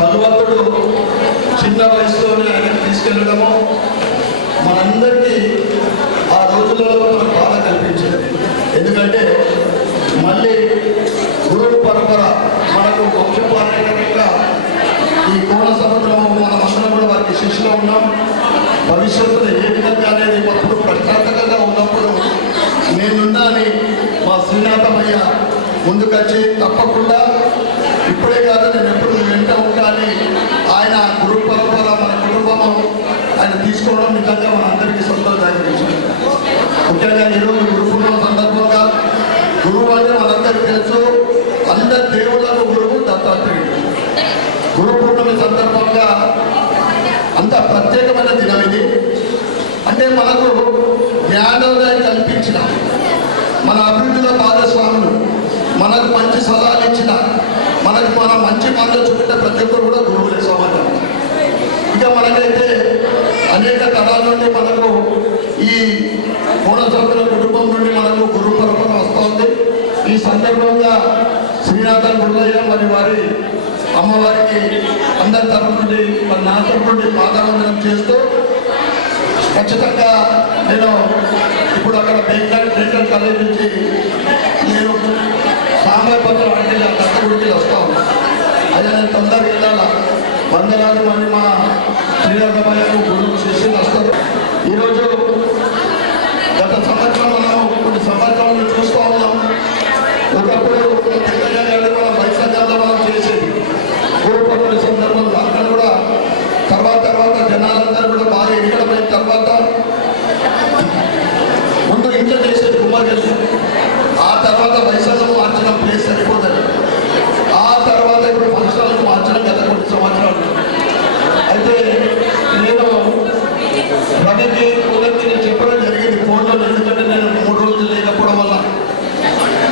భగవంతుడు చిన్న వయసులోనే ఆయన తీసుకెళ్ళడము మనందరికీ ఆ రోజులలో మనకు బాధ కల్పించింది. ఎందుకంటే మళ్ళీ గురువు పరంపర మనకు వంశపారంపర్యంగా ఈ కోన సముద్రము మనం అందరం కూడా వారికి శిష్యులో ఉన్నాం. భవిష్యత్తులో ఏ విధంగా అనేది అప్పుడు ప్రశ్నార్థకంగా ఉన్నప్పుడు నేనున్నా అని మా శ్రీనాథమయ్య ముందుకొచ్చి తప్పకుండా ఇప్పుడే కాదు నేను ఎప్పుడు వెంట ఉంటాను ఆయన గురు పరంపర మన కుటుంబము ఆయన తీసుకోవడం నిజంగా మనందరికీ సంతోషాన్ని. ముఖ్యంగా ఈరోజు గురు పూర్ణిమ సందర్భంగా గురువు అంటే మనందరికీ తెలుసు, అందరి దేవుళ్ళకు గురువు దత్తాత్రేయుడు. గురు పూర్ణిమ సందర్భంగా అంత ప్రత్యేకమైన దినం ఇది. అంటే మనకు జ్ఞానోదయం కల్పించిన మన అభివృద్ధిలో భాగస్వాములు, మనకు మంచి సలహాలు ఇచ్చిన, మనకు మన మంచి మార్గం చూపెట్టే ప్రతి ఒక్కరు కూడా గురువులే సమాజం. ఇంకా మనకైతే అనేక తరాల నుండి మనకు ఈ కోనసముద్ర కుటుంబం నుండి మనకు గురు పరంపర వస్తూ ఉంది. ఈ సందర్భంగా శ్రీనాథ గురులయ్య మరి వారి అమ్మవారికి అందరి తరఫు నుండి మరి నా తరఫు నుండి పాదావందనం చేస్తూ ఖచ్చితంగా నేను ఇప్పుడు అక్కడ డెంటల్ కాలేజ్ నుంచి నేను సాంబాపత్రం అంటే దత్త గుడికి వస్తా ఉన్నాను. అదే నేను తొందరగా వెళ్ళాలా. వందలాది మంది మా శ్రీరంగమయ్యకు గురువు శిష్యులు వస్తారు. ఈరోజు గత సంవత్సరం మనం కొన్ని సంవత్సరాలు చూస్తూ ఉన్నాం. ఒకప్పుడు మనం వైశాఖంలో మనం చేసేది గురుపౌర్ణమి సందర్భంలో అక్కడ కూడా తర్వాత జనాలందరూ కూడా బాగా ఎన్నికలమైన తర్వాత ముందు ఇంట్లో చేసేది కుమార్తె, ఆ తర్వాత వైశాఖం మార్చడం ప్లేస్ సరిపోతుంది. ఆ తర్వాత ఇప్పుడు ఫంక్షన్లకు మార్చడం గత కొన్ని సంవత్సరాలు. అయితే నేను రవికి పూలకి నేను చెప్పడం జరిగింది ఫోన్లో, ఎందుకంటే నేను 3 రోజులు లేకపోవడం వల్ల.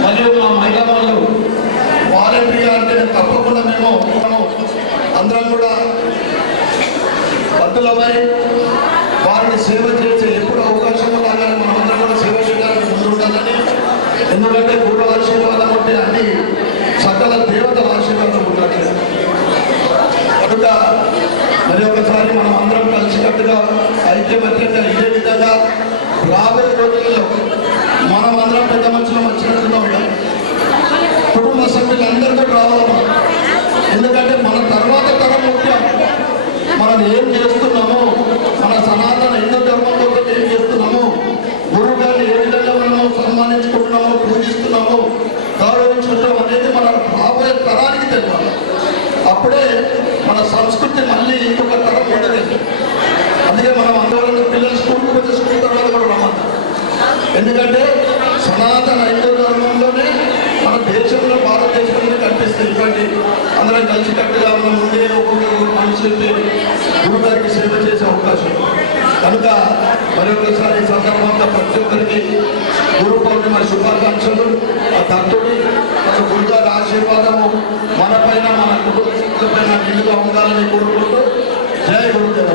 మరియు మా మహిళా వాళ్ళు వాలంటీర్గా అంటే తప్పకుండా మేము అందరం కూడా బద్దులమై వారిని సేవ చేసి ఎప్పుడు అవకాశం ఉండాలని మనమందరం కూడా సేవ చేయడానికి ముందు ఉండాలని. ఎందుకంటే గురువు ఆశీర్వాదం అంటే అన్ని సకల దేవతల ఆశీర్వాదం ఉండాలి. కనుక మరి ఒకసారి మనం అందరం కలిసికట్టుగా ఐక్యమత్యంగా ఇదే విధంగా రాబోయే రోజులలో మనం అందరం పెద్ద మనుషులు వచ్చినట్టుగా ఉండాలి. కుటుంబ సభ్యులందరితో రావాలి. ఎందుకంటే మన తర్వాత తరం ముఖ్యం. మనం ఏం చేస్తున్నాము, మన సనాతన హిందూ ధర్మం కోసం ఏం చేస్తున్నాము, గురువు గారిని ఏ విధంగా మనము సన్మానించుకుంటున్నాము, పూజిస్తున్నాము, గౌరవించుకుంటాం అనేది మన రాబోయే తరానికి తెలియాలి. అప్పుడే మన సంస్కృతి మళ్ళీ ఇంకొక తరం ఉండలేదు. అందుకే మనం అందరం పిల్లలు స్కూల్కి వచ్చి స్కూల్ తర్వాత కూడా రమ్మంటాం. ఎందుకంటే సనాతన హిందూ ధర్మంలోనే మన దేశంలో భారతదేశంలో కనిపిస్తుంది. ఇటువంటి అందరం కలిసికట్టుగా మనం ముందే ఒక్కొక్క మనుషులకి గురువు గారికి సేవ చేసే అవకాశం. కనుక మరొకసారి ఈ సందర్భంగా ప్రతి ఒక్కరికి గురు పౌర్ణిమ శుభాకాంక్షలు. ఆ దత్తుడి మన గురుగారి ఆశీర్వాదము మన పైన మన కుటుంబ పైన నిండుగా ఉండాలని కోరుకుంటూ జై గురుదేవ.